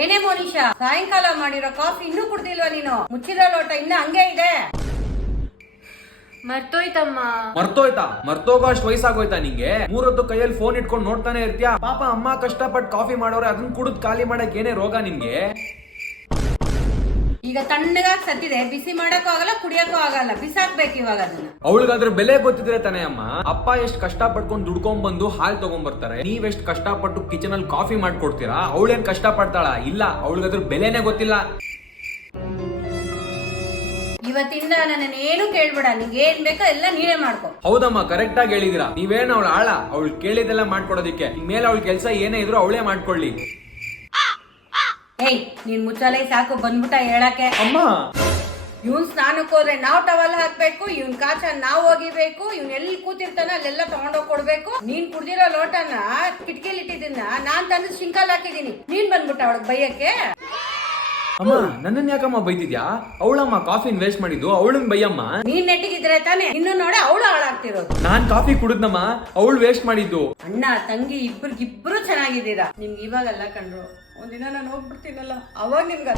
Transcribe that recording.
ಏನೇ ಮೋನಿಶಾ, ಸಾಯಂಕಾಲ ಮಾಡಿರೋ ಕಾಫಿ ಇನ್ನೂ ಕುಡ್ದಿಲ್ವಾ ನೀನು? ಮುಚ್ಚಿದ ಲೋಟ ಇನ್ನ ಹಂಗೆ ಇದೆ. ಮರ್ತೋಯ್ತಮ್ಮ. ಮರ್ತೋಗೋ ಅಷ್ಟು ವಯಸ್ಸಾಗೋಯ್ತಾ ನಿಂಗೆ? ಮೂರೊತ್ತು ಕೈಯಲ್ಲಿ ಫೋನ್ ಇಟ್ಕೊಂಡು ನೋಡ್ತಾನೆ ಇರ್ತೀಯಾ? ಪಾಪ ಅಮ್ಮ ಕಷ್ಟಪಟ್ಟು ಕಾಫಿ ಮಾಡೋರೆ, ಅದನ್ನ ಕುಡಿದ್ ಖಾಲಿ ಮಾಡಕ್ ಏನೇ ರೋಗ ನಿನ್ಗೆ? ಈಗ ತಣ್ಣಗಾಗಿ ಸತ್ತಿದೆ, ಬಿಸಿ ಮಾಡಕ್ಕೂ ಆಗಲ್ಲ, ಕುಡಿಯಕ್ಕೂ ಆಗಲ್ಲ, ಬಿಸಾಕ್ಬೇಕು ಇವಾಗ ಅದನ್ನ. ಅವಳಿಗಾದ್ರ ಬೆಲೆ ಗೊತ್ತಿದ್ರೆ ತಾನೇ ಅಮ್ಮ. ಅಪ್ಪ ಎಷ್ಟ್ ಕಷ್ಟ ಪಟ್ಕೊಂಡು ದುಡ್ಕೊಂಡ್ ಬಂದು ಹಾಲ್ ತಗೊಂಡ್ಬರ್ತಾರೆ, ನೀವ್ ಎಷ್ಟ್ ಕಷ್ಟಪಟ್ಟು ಕಿಚನ್ ಅಲ್ಲಿ ಕಾಫಿ ಮಾಡ್ಕೊಡ್ತೀರಾ? ಅವಳೇನ್ ಕಷ್ಟ ಪಡ್ತಾಳ? ಇಲ್ಲ, ಅವಳಿಗಾದ್ರ ಬೆಲೆನೇ ಗೊತ್ತಿಲ್ಲ. ಇವತ್ತಿಂದ ನನ್ನ ಏನು ಕೇಳ್ಬೇಡ, ನಿಂಗೆ ಏನ್ ಬೇಕೋ ಎಲ್ಲ ನೀವೇ ಮಾಡ್ಕೊ. ಹೌದಮ್ಮ, ಕರೆಕ್ಟ್ ಆಗಿ ಹೇಳಿದಿರಾ. ನೀವೇನ್ ಅವಳ ಆಳ, ಅವಳು ಕೇಳಿದೆಲ್ಲ ಮಾಡ್ಕೊಡೋದಿಕ್ಕೆ. ಮೇಲೆ ಅವಳ ಕೆಲ್ಸ ಏನೇ ಇದ್ರು ಅವಳೇ ಮಾಡ್ಕೊಳ್ಳಿ. ಏಯ್, ನೀನ್ ಮುಚ್ಚಾಲೆ ಸಾಕು, ಬಂದ್ಬಿಟ್ಟ ಹೇಳಕ್ಕೆ. ಅಮ್ಮ, ಇವ್ನ್ ಸ್ನಾನಕ್ಕೆ ಹೋದ್ರೆ ನಾವ್ ಟವಲ್ ಹಾಕ್ಬೇಕು, ಇವ್ನ್ ಕಾಚ ನಾವ್ ಹೋಗಿಬೇಕು, ಇವ್ನ್ ಎಲ್ಲಿ ಕೂತಿರ್ತಾನ ಅಲ್ಲೆಲ್ಲ ತಗೊಂಡೋಗ್ ಕೊಡ್ಬೇಕು. ನೀನ್ ಕುಡ್ದಿರೋ ಲೋಟನ ಕಿಟಕಿಲಿ ಇಟ್ಟಿದ್ದನ್ನ ನಾನ್ ತಂದು ಶಿಂಕಲ್ ಹಾಕಿದೀನಿ, ನೀನ್ ಬಂದ್ಬಿಟ್ಟ ಅವಳಗ್ ಬೈಯಕ್ಕೆ. ಅಮ್ಮ, ನನ್ನನ್ ಯಾಕಮ್ಮ ಬೈತಿದ್ಯಾ? ಅವಳಮ್ಮ ಕಾಫಿನ್ ವೇಸ್ಟ್ ಮಾಡಿದ್ದು, ಅವಳನ್ ಬೈಯಮ್ಮ. ನೀನ್ ನೆಟ್ಟಿಗಿದ್ರೆ ತಾನೆ ಇನ್ನು ನೋಡ ಅವಳು ಹಾಳಾಗ್ತಿರೋದು. ನಾನ್ ಕಾಫಿ ಕುಡಿದ್ನಮ್ಮ, ಅವಳು ವೇಸ್ಟ್ ಮಾಡಿದ್ದು. ಅಣ್ಣ ತಂಗಿ ಇಬ್ರಿಗಿಬ್ರು ಚೆನ್ನಾಗಿದ್ದೀರಾ. ನಿಮ್ಗೆ ಇವಾಗಲ್ಲ ಕಂಡ್ರು, ಒಂದಿನ ನಾನು ಹೋಗ್ಬಿಡ್ತೀನಲ್ಲ ಅವಾಗ ನಿಮ್ಗ